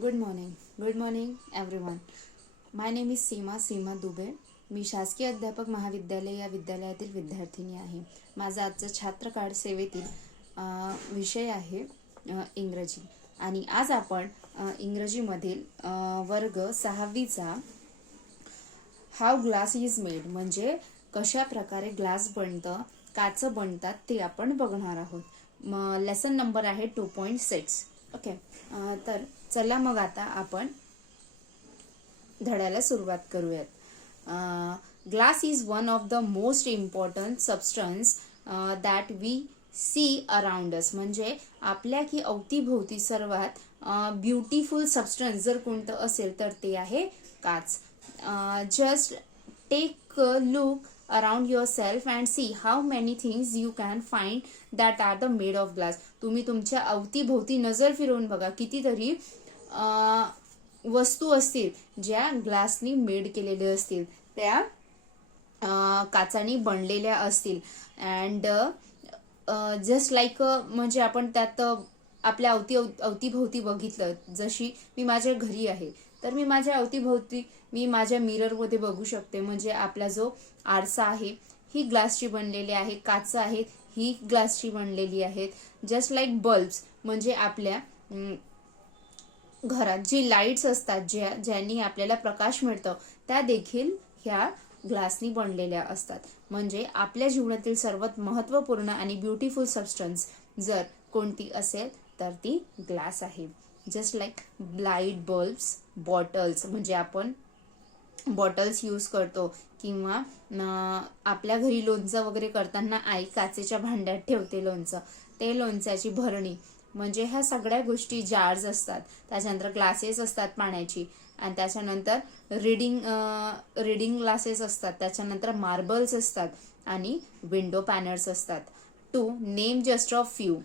Good morning everyone. My name is Seema Dubey. मी शासकीय अध्यापक महाविद्यालय या विद्यालयातील विद्यार्थिनी आहे. माझा आजचा छात्रकाळ सेवेतील विषय आहे इंग्रजी. आणि आज आपण इंग्रजीमधील वर्ग 6वीचा हाऊ ग्लास इज मेड म्हणजे कशा प्रकारे ग्लास बनतं, काचं बनतात ते आपण बघणार आहोत. लेसन नंबर आहे 2.6. ओके. तर चला मग आता आपण धड्याला सुरुवात करूयात. Glass is one of the most important substance that we see around us म्हणजे आपल्या की अवतीभोवती सर्वात ब्युटिफुल सबस्टन्स जर कोणतं असेल तर ते आहे काच. Just take a look around yourself and see how many things you can find that are the made of glass. तुम्ही तुमच्या अवतीभोवती नजर फिरवून बघा, कितीतरी वस्तू असतील ज्या ग्लासनी मेड केलेले असतील, त्या काचानी बनलेल्या असतील. अँड जस्ट लाईक म्हणजे आपण त्यात आपल्या अवतीभोवती बघितलं. जशी मी माझ्या घरी आहे तर मी माझ्या अवतीभोवती मी माझ्या मिररमध्ये बघू शकते. म्हणजे आपला जो आरसा आहे ही ग्लासची बनलेली आहे, काच आहेत ही ग्लासची बनलेली आहेत. जस्ट लाईक बल्ब्स म्हणजे आपल्या घरात जी लाईट्स असतात ज्यांनी आपल्याला प्रकाश मिळतं त्या देखील ह्या ग्लासनी बनलेल्या असतात. म्हणजे आपल्या जीवनातील सर्वात महत्त्वपूर्ण आणि ब्युटिफुल सबस्टन्स जर कोणती असेल तर ती ग्लास आहे. Just like light bulbs, bottles म्हणजे आपण बॉटल्स यूज करतो, किंवा आपल्या घरी लोणचं वगैरे करताना आई काचेच्या भांड्यात ठेवते लोणचं, ते लोणच्याची भरणी म्हणजे ह्या सगळ्या गोष्टी जार्स असतात. त्याच्यानंतर ग्लासेस असतात पाण्याची, आणि त्याच्यानंतर रीडिंग ग्लासेस असतात. त्याच्यानंतर मार्बल्स असतात आणि विंडो पॅनर्स असतात. To name just of few.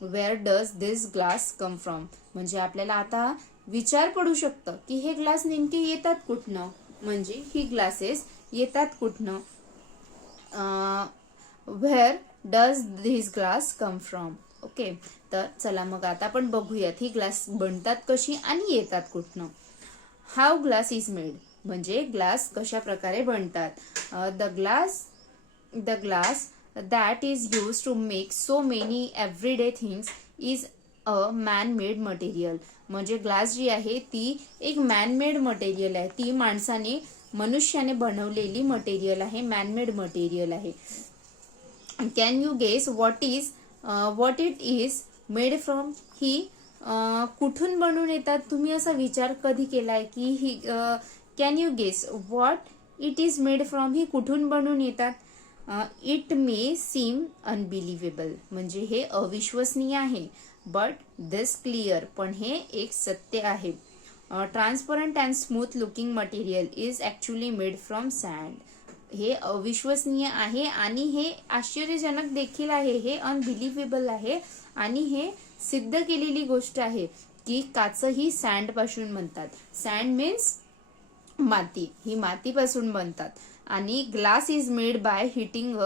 Where does this glass come from म्हणजे आपल्याला आता विचार पडू शकतं की हे ग्लास नेमके येतात कुठनं, म्हणजे ही ग्लासेस येतात कुठनं. Where does this glass come from. Okay. तर चला मग आता आपण बघूयात ही ग्लास बनतात कशी आणि येतात कुठनं. हाऊ ग्लास इज मेड म्हणजे ग्लास कशा प्रकारे बनतात. The glass that is used to make so many everyday things is a man-made material. म्हणजे ग्लास जी आहे ती एक मॅनमेड मटेरियल आहे. ती मनुष्याने बनवलेली मटेरियल आहे, मॅनमेड मटेरियल आहे. Can you guess what it is made from. ही कुठून बनवून येतात. तुम्ही असा विचार कधी केलाय की ही can you guess what it is made from. ही कुठून बनवून येतात. इट मे सीम अनबिलिव्हेबल म्हणजे हे अविश्वसनीय आहे. बट दिस क्लिअर पण हे एक सत्य आहे. Transparent and smooth looking material is actually made from sand. हे अविश्वसनीय आहे आणि हे आश्चर्यजनक देखील आहे. हे अनबिलिव्हेबल आहे आणि हे सिद्ध केलेली गोष्ट आहे की काच ही सँड पासून बनतात. सँड मीन्स माती. ही मातीपासून बनतात. आणि glass is made by heating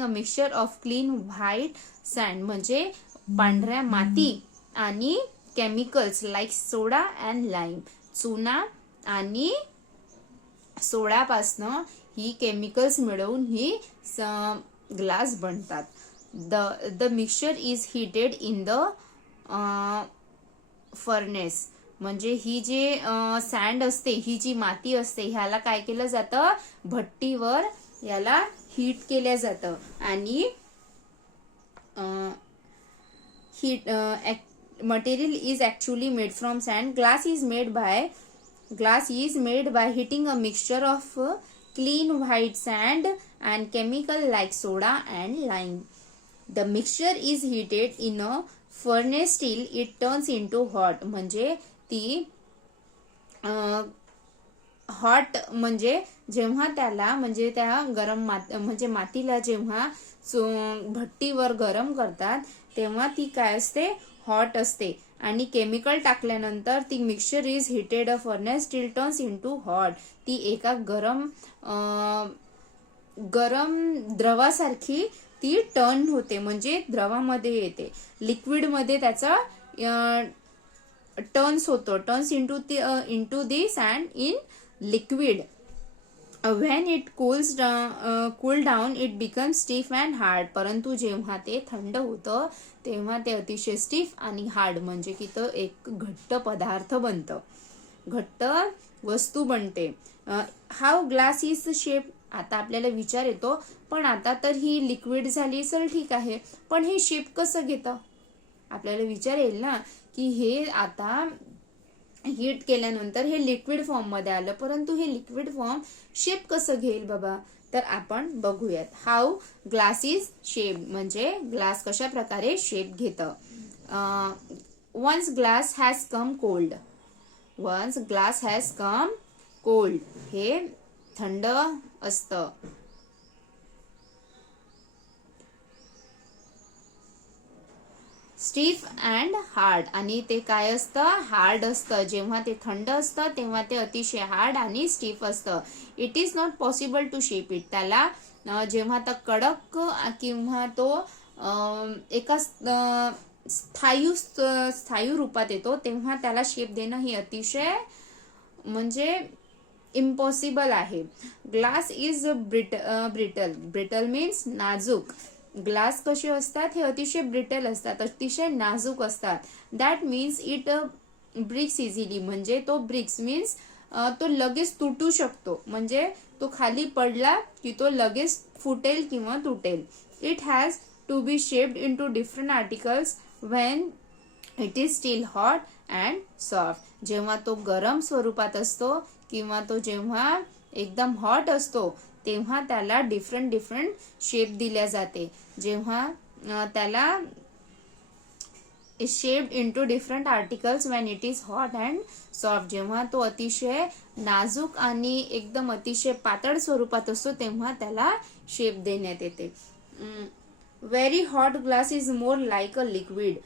a mixture of clean white sand म्हणजे पांढऱ्या माती आणि chemicals like soda and lime. चुना आणि सोडापासनं ही केमिकल्स मिळवून ही ग्लास बनतात. The mixture is heated in the furnace म्हणजे ही जे सँड असते, ही जी माती असते, ह्याला काय केलं जातं, भट्टीवर याला हीट केलं जातं. आणि material is actually made from sand. Glass is made by heating a mixture of clean white sand and chemical like soda and lime. The mixture is heated in a furnace till it turns into hot म्हणजे ती hot म्हणजे जेव्हा त्याला म्हणजे त्या गरम म्हणजे मातीला जेव्हा भट्टीवर गरम करतात तेव्हा ती काय असते, हॉट असते. आणि केमिकल टाकल्यानंतर ती mixture is heated a furnace till turns into hot. ती एका गरम द्रवासारखी ती टर्न होते म्हणजे द्रवामध्ये येते, लिक्विडमध्ये त्याचा turns into this and in liquid. When it cool down it becomes stiff and hard. परंतु जेव्हा ते थंड होतं तेव्हा ते अतिशय स्टिफ आणि हार्ड म्हणजे की तो एक घट्ट पदार्थ बनतं, घट्ट वस्तू बनते. How glass is shape. आता आपल्याला विचार येतो पण आता तर ही लिक्विड झाली चल ठीक आहे, पण हे शेप कसं घेतं. आपल्याला विचार येईल ना की हे आता हीट केल्यानंतर हे लिक्विड फॉर्म मध्ये आलं, परंतु हे लिक्विड फॉर्म शेप कसं घेईल बाबा. तर आपण बघूयात. हाऊ ग्लास इज शेप म्हणजे ग्लास कशा प्रकारे शेप घेतं. Once glass has come cold. Once glass has come cold हे थंड असतं. स्टिफ अँड हार्ड आणि ते काय असतं, हार्ड असतं. जेव्हा ते थंड असतं तेव्हा ते अतिशय हार्ड आणि स्टिफ असतं. It is not possible to shape it. त्याला जेव्हा तो कडक किंवा तो एका स्थायू रूपात येतो तेव्हा त्याला शेप देणं ही अतिशय म्हणजे इम्पॉसिबल आहे. Glass is brittle. Brittle means नाजूक. ग्लास कसे असतात, हे अतिशय ब्रिटल असतात, अतिशय नाजूक असतात. That means it breaks easily. म्हणजे तो ब्रिक्स मीन्स तो लगेच तुटू शकतो, म्हणजे तो खाली पडला की तो लगेच फुटेल किंवा तुटेल. It has to be shaped into different articles when it is still hot and soft. जेव्हा तो गरम स्वरूपात असतो किंवा तो जेव्हा एकदम हॉट असतो तेव्हा त्याला डिफरंट शेप दिल्या जाते. जेव्हा त्याला shaped into different articles when it is hot and soft. जेव्हा तो अतिशय नाजूक आणि एकदम अतिशय पातळ स्वरूपात असतो तेव्हा त्याला शेप देण्यात येते. Very hot glass is more like a liquid.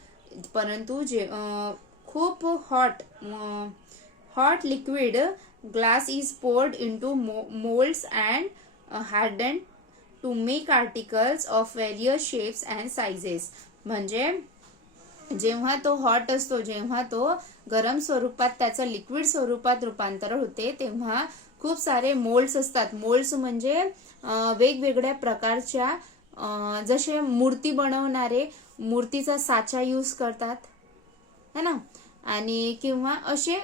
परंतु जे खूप hot liquid glass is poured into molds and hardened to make articles of various shapes and sizes. म्हणजे जेव्हा तो हॉट असतो, जेव्हा तो गरम स्वरूपात त्याचं लिक्विड स्वरूपात रूपांतर होते तेव्हा खूप सारे मोल्ड्स असतात. मोल्ड्स म्हणजे वेगवेगळ्या प्रकारच्या जसे मूर्ती बनवणारे मूर्तीचा साचा यूज करतात है ना, आणि किंवा असे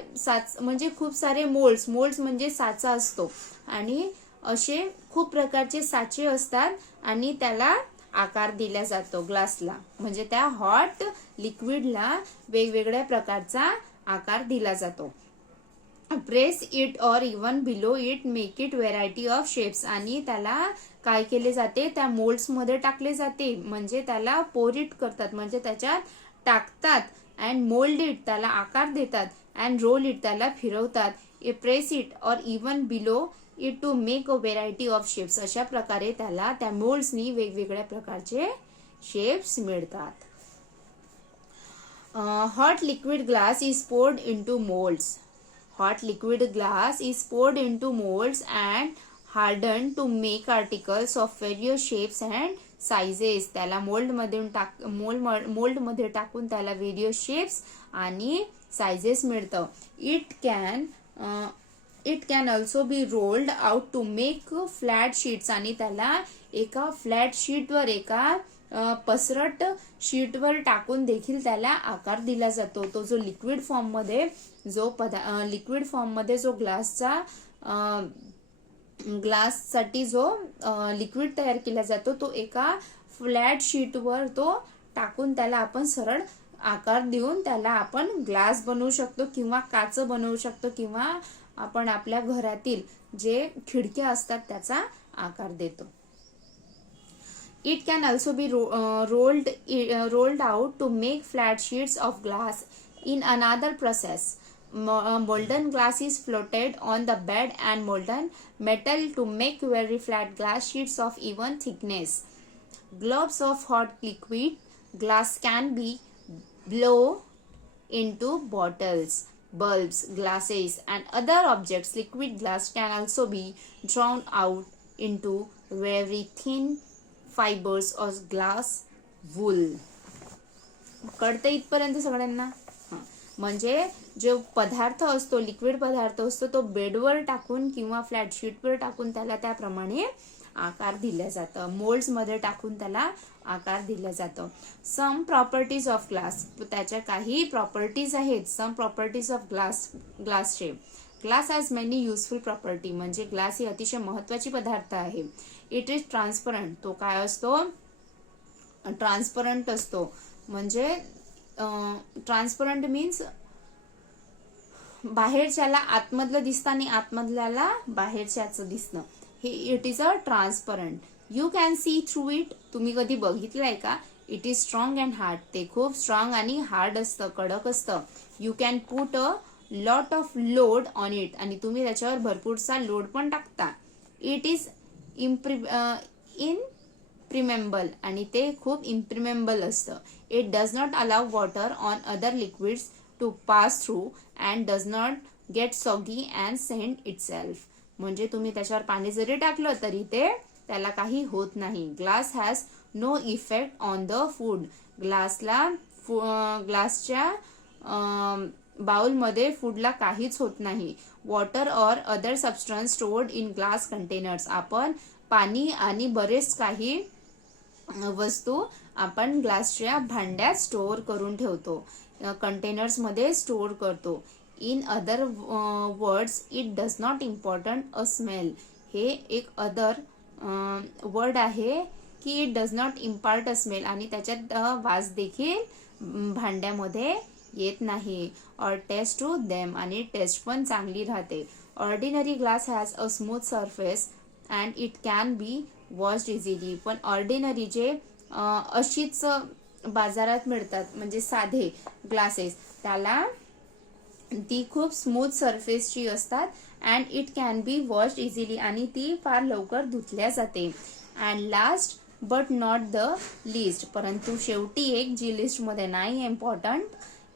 म्हणजे खूप सारे मोल्ड्स म्हणजे साचा असतो आणि असे खूप प्रकारचे साचे असतात आणि त्याला आकार दिला जातो ग्लासला. म्हणजे त्या हॉट लिक्विडला वेगवेगळ्या प्रकारचा आकार दिला जातो. Press it or even blow it make it variety of shapes. आणि त्याला काय केले जाते, त्या मोल्ड्स मध्ये टाकले जाते म्हणजे त्याला पोर इट करतात म्हणजे त्याच्यात टाकतात. अँड मोल्ड इट त्याला आकार देतात. अँड रोल इट त्याला फिरवतात. Press it or even blow it to make a variety of shapes. अशा प्रकारे त्याला त्या मोल्ड्सनी वेगवेगळ्या प्रकारचे शेप्स मिळतात. Hot liquid glass is poured into moulds. Hot liquid glass is poured into moulds and hardened to make articles of various shapes and sizes. त्याला mould मध्ये टाकून त्याला व्हेरियस शेप्स आणि साइजेस मिळतं. It can also be rolled out to make flat sheets. आणि त्याला एका flat शीटवर एका पसरट शीटवर टाकून देखील त्याला आकार दिला जातो. तो जो लिक्विड फॉर्म मध्ये जो ग्लाससाठी जो लिक्विड तयार केला जातो तो एका फ्लॅट शीटवर तो टाकून त्याला आपण सरळ आकार देऊन त्याला आपण ग्लास बनवू शकतो किंवा काच बनवू शकतो किंवा आपण आपल्या घरातील जे खिडक्या असतात त्याचा आकार देतो. It can also be rolled out to make flat sheets of glass in another process. Molten glass is floated on the bed and molten metal to make very flat glass sheets of even thickness. Globes of hot liquid glass can be blown into bottles, bulbs, glasses and other objects. Liquid glass can also be drawn out into very thin fibers of glass wool. कळतं इथपर्यंत सगळ्यांना? म्हणजे जो पदार्थ असतो, liquid पदार्थ असतो, तो बेडवर टाकून किंवा फ्लॅट शीटवर टाकून त्याला त्याप्रमाणे आकार दिलं जातं. मोल्ड्समध्ये टाकून त्याला आकार दिलं जातं. सम प्रॉपर्टीज ऑफ ग्लास, त्याच्या काही प्रॉपर्टीज आहेत. सम प्रॉपर्टीज ऑफ ग्लासचे. Glass has many useful property, म्हणजे ग्लास ही अतिशय महत्वाची पदार्थ आहे. इट इज ट्रान्सपरंट, तो काय असतो, ट्रान्सपरंट असतो. म्हणजे ट्रान्सपरंट मीन्स बाहेरच्याला आतमधलं दिसतं आणि आतमधल्याला बाहेरच्याचं दिसणं, हे it is a transparent. You can see through it, तुम्ही कधी बघितलंय का? It is strong and hard, ते खूप स्ट्रॉंग आणि हार्ड असतं, कडक असतं. You can put a lot of load on it, आणि तुम्ही त्याच्यावर भरपूरसा लोड पण टाकता. इट इज इम्प्रिमेबल, आणि ते खूप इम्प्रिमेबल असतं. It does not allow water or other liquids to pass through and does not get soggy and send itself, म्हणजे तुम्ही त्याच्यावर पाणी जरी टाकलं तरी ते त्याला काही होत नाही. Glass has no effect on the food, ग्लासच्या बाउलमध्ये फूडला काहीच होत नाही. Water or other substance stored in glass containers, आपण पाणी आणि बरेच काही वस्तू आपण ग्लासच्या भांड्यात स्टोअर करून ठेवतो, कंटेनर्स मध्ये स्टोअर करतो. In other words, it does not important a smell, हे एक अदर वर्ड आहे की it does not impart a smell, आणि त्याच्यात वास देखील भांड्यामध्ये येत नाही. ऑर टेस्ट टू देम, आणि टेस्ट पण चांगली राहते. Ordinary glass has a smooth surface and it can be washed easily, पण ऑर्डिनरी जे अशीच बाजारात मिळतात म्हणजे साधे ग्लासेस, त्याला ती खूप स्मूथ सरफेसची असतात. And it can be washed easily, आणि ती फार लवकर धुतल्या जाते. And last but not the least, परंतु शेवटी एक जी लिस्टमध्ये नाही important,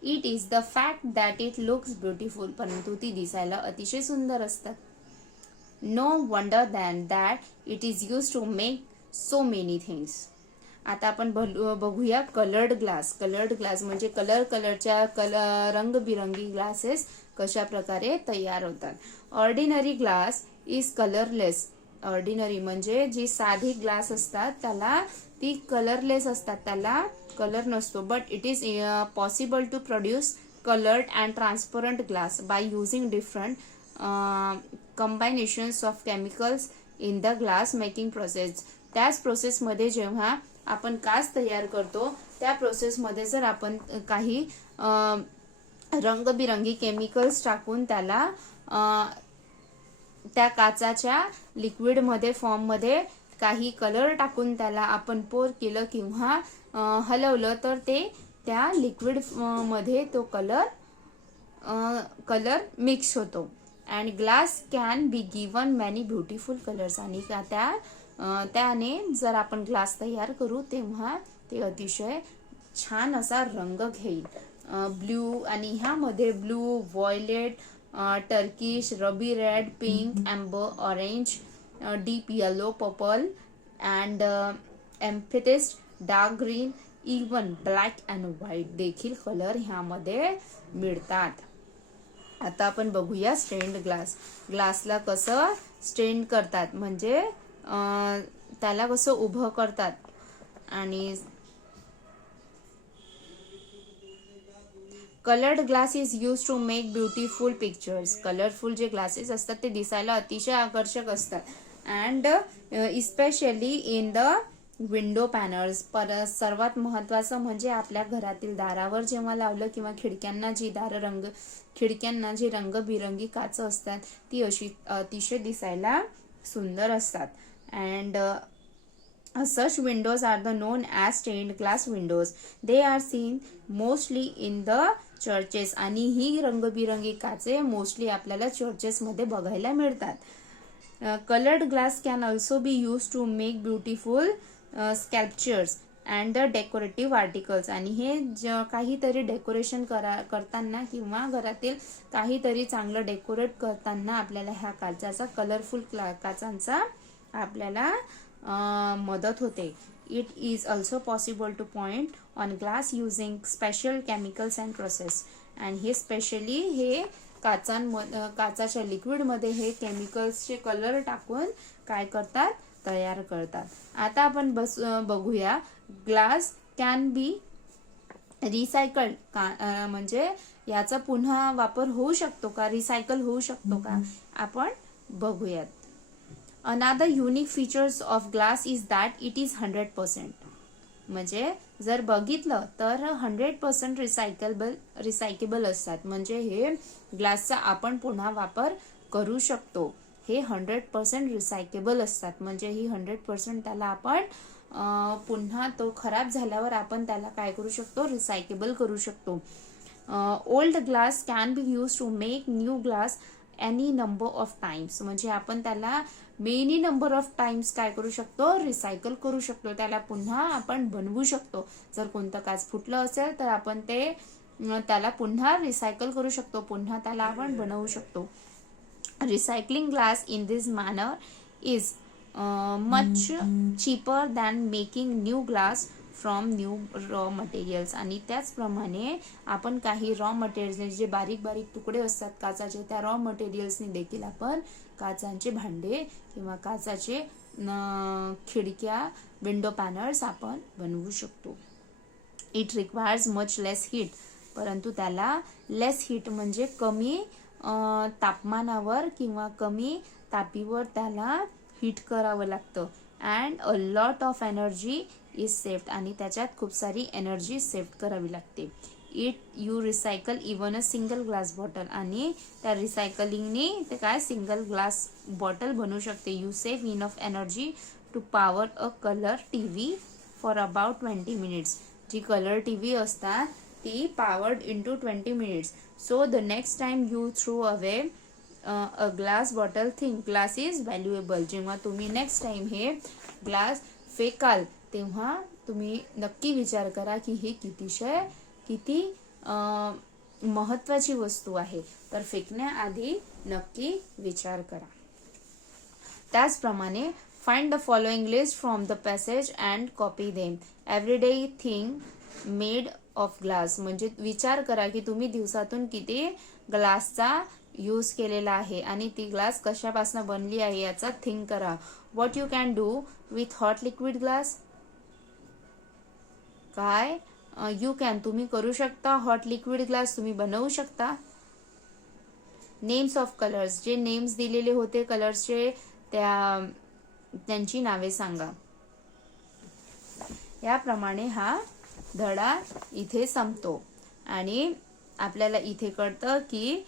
it is the fact that it looks beautiful, परंतु ती दिसायला अतिशय सुंदर असतात. No wonder than that it is use to make so many things. आता आपण बघूया कलर्ड ग्लास. कलर्ड ग्लास म्हणजे कलरच्या रंगबिरंगी ग्लासेस कशा प्रकारे तयार होतात. Ordinary glass is colourless, ordinary म्हणजे जी साधी ग्लास असतात त्याला ती कलरलेस असतात, त्याला कलर नसतो. But it is possible to produce colored and transparent glass by using different combinations of chemicals in the glass making process. त्याच प्रोसेसमध्ये जेव्हा आपण काच तयार करतो त्या प्रोसेसमध्ये जर आपण काही रंगबिरंगी केमिकल्स टाकून त्याला त्या काचाच्या लिक्विडमध्ये फॉर्ममध्ये काही कलर टाकून त्याला आपण पोर केलं किंवा हलवलं तर ते त्या लिक्विड मध्ये तो कलर मिक्स होतो. And glass can be given many beautiful colours, आणि त्याने जर आपण ग्लास तयार करू तेव्हा ते अतिशय छान असा रंग घेईल. ब्ल्यू, आणि ह्यामध्ये blue, violet, turquoise, ruby red, pink, amber orange, deep yellow, purple and amethyst, dark green, even black and white देखील कलर ह्यामध्ये मिळतात. आता आपण बघूया स्टेन्ड ग्लास. ग्लासला कसं स्टेन करतात म्हणजे त्याला कसं उभं करतात. आणि coloured glass is use to make beautiful pictures. Colourful जे ग्लासेस असतात ते दिसायला अतिशय आकर्षक असतात. And especially in the window panels. परत सर्वात महत्वाचं म्हणजे आपल्या घरातील दारावर जेव्हा लावलं किंवा खिडक्यांना जी रंगबिरंगी काच असतात ती अशी अतिशय दिसायला सुंदर असतात. And such windows are the known as stained glass windows. They are seen mostly in the churches. आणि ही रंगबिरंगी काचे मोस्टली आपल्याला चर्चेस मध्ये बघायला मिळतात. Colored glass can also be used to make beautiful sculptures and the decorative articles. आणि हे काहीतरी डेकोरेशन करताना किंवा घरातील काहीतरी चांगलं डेकोरेट करताना आपल्याला ह्या काचाचा कलरफुल काचांचा आपल्याला मदत होते. It is also possible to point on glass using special chemicals and process. आणि हे स्पेशली हे काचाच्या लिक्विडमध्ये हे केमिकल्सचे कलर टाकून काय करतात, तयार करतात. आता आपण बघूया ग्लास कॅन बी रिसायकल्ड का, म्हणजे याचा पुन्हा वापर होऊ शकतो का, रिसायकल होऊ शकतो का, आपण बघूयात. Another unique features of glass is that it is 100%. म्हणजे जर बघितलं तर 100% रिसायकेबल असतात. म्हणजे हे ग्लासचा आपण पुन्हा वापर करू शकतो. हे 100% रिसायकेबल असतात. म्हणजे ही 100% त्याला आपण पुन्हा तो खराब झाल्यावर आपण त्याला काय करू शकतो, रिसायकेबल करू शकतो. Old glass can be use to make new glass any number of times. म्हणजे आपण त्याला मेनी नंबर ऑफ टाइम्स काय करू शकतो, रिसायकल करू शकतो. त्याला पुन्हा आपण बनवू शकतो. जर कोणतं काच फुटलं असेल तर आपण त्याला पुन्हा रिसायकल करू शकतो, पुन्हा त्याला आपण बनवू शकतो. Recycling glass in this manner is much cheaper than making new glass from new raw materials. आणि त्याचप्रमाणे आपण काही रॉ मटेरियल्स जे बारीक बारीक तुकडे असतात काचाचे, त्या रॉ मटेरियल्सनी देखील आपण काचांचे भांडे किंवा काचाचे खिडक्या, विंडो पॅनल्स आपण बनवू शकतो. It requires much less heat. परंतु त्याला लेस हीट म्हणजे कमी तापमानावर किंवा कमी तापीवर त्याला हीट करावं लागतं. And a lot of energy is saved. आणि त्याच्यात खूप सारी एनर्जी सेव्ह करावी लागते. It you recycle even a single glass bottle. आणि त्या रिसायकलिंगने ते काय सिंगल ग्लास बॉटल बनवू शकते. You save enough energy to power a colour TV for about 20 minutes. जी कलर टीव्ही असतात ती powered into 20 minutes. So the next time you throw away a glass bottle think glass is valuable. जेव्हा तुम्ही next time हे glass फेकाल तेव्हा तुम्ही नक्की विचार करा की ही किती महत्वाची वस्तू आहे. तर फेकण्याआधी नक्की विचार करा. त्याचप्रमाणे find the following list from the passage and copy them. Everyday thing made of glass. म्हणजे विचार करा की तुम्ही दिवसातून किती ग्लासचा यूज केलेला आहे आणि ती ग्लास कशापासून बनली आहे याचा थिंक करा. What you can do with hot liquid glass. काय यू कॅन तुम्ही करू शकता. हॉट लिक्विड ग्लास तुम्ही बनवू शकता. Names of colours. जे नेम्स दिलेले होते कलर्सचे त्यांची नावे सांगा. याप्रमाणे हा धडा इथे संपतो. आणि आपल्याला इथे कळतं की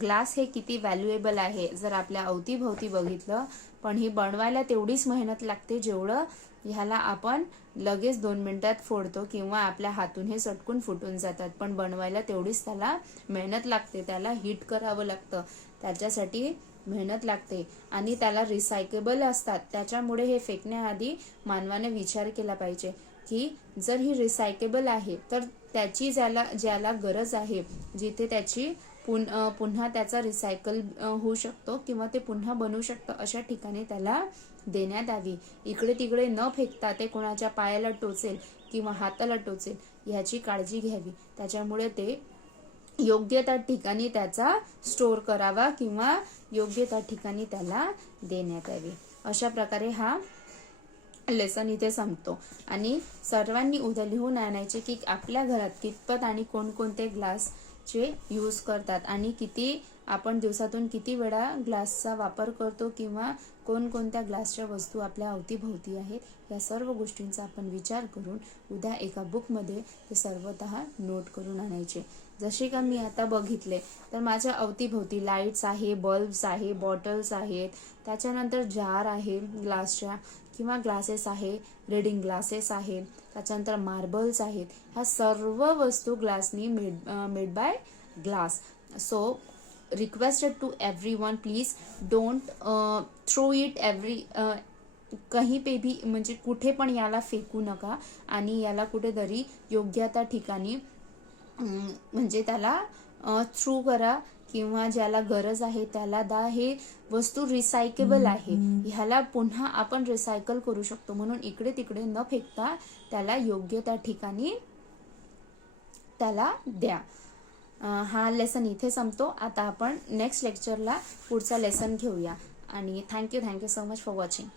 ग्लास हे किती व्हॅल्युएबल आहे जर आपल्या अवतीभोवती बघितलं. पण ही बनवायला तेवढीच मेहनत लागते जेवढं ह्याला आपण लगेच 2 मिनिटात फोडतो किंवा आपल्या हातून हे सटकून फुटून जातात. पण बनवायला तेवढीच त्याला मेहनत लागते. त्याला हीट करावं लागतं, त्याच्यासाठी मेहनत लागते. आणि त्याला रिसायकेबल असतात. त्याच्यामुळे हे फेकण्याआधी मानवाने विचार केला पाहिजे की जर ही रिसायकेबल आहे तर त्याची ज्याला गरज आहे, जिथे त्याची पुन्हा त्याचा रिसायकल होऊ शकतो किंवा ते पुन्हा बनवू शकतं अशा ठिकाणी त्याला देण्यात यावी. इकडे तिकडे न फेकता ते कोणाच्या पायाला टोचेल किंवा हाताला टोचेल ह्याची काळजी घ्यावी. त्याच्यामुळे ते योग्य त्या ठिकाणी त्याचा स्टोअर करावा किंवा योग्य त्या ठिकाणी त्याला देण्यात यावी. अशा प्रकारे हा लेसन इथे संपतो. आणि सर्वांनी उद्या लिहून आणायचे की आपल्या घरात कितपत आणि कोणकोणते ग्लासचे यूज करतात आणि किती आपण दिवसातून किती वेळा ग्लासचा वापर करतो किंवा कोणकोणत्या ग्लासच्या वस्तू आपल्या अवतीभोवती आहेत. या सर्व गोष्टींचा आपण विचार करून उद्या एका बुकमध्ये ते सर्वतः नोट करून आणायचे. जसे का मी आता बघितले तर माझ्या अवतीभोवती लाईट्स आहे, बल्ब्स आहे, बॉटल्स आहेत, त्याच्यानंतर जार आहे ग्लासच्या किंवा ग्लासेस आहे, रीडिंग ग्लासेस आहे, त्याच्यानंतर मार्बल्स आहेत. ह्या सर्व वस्तू ग्लासनी made by glass. So requested to everyone please don't throw it कहीं पे भी म्हणजे कुठे पण याला फेकू नका आणि याला कुठेतरी योग्य त्या ठिकाणी म्हणजे त्याला थ्रू करा किंवा ज्याला गरज आहे त्याला द्या. हे वस्तू रिसायकेबल आहे, ह्याला पुन्हा आपण रिसायकल करू शकतो. म्हणून इकडे तिकडे न फेकता त्याला योग्य त्या ठिकाणी त्याला द्या. हा लेसन इथे संपतो. आता आपण नेक्स्ट लेक्चरला पुढचा लेसन घेऊया. आणि thank you so much for watching.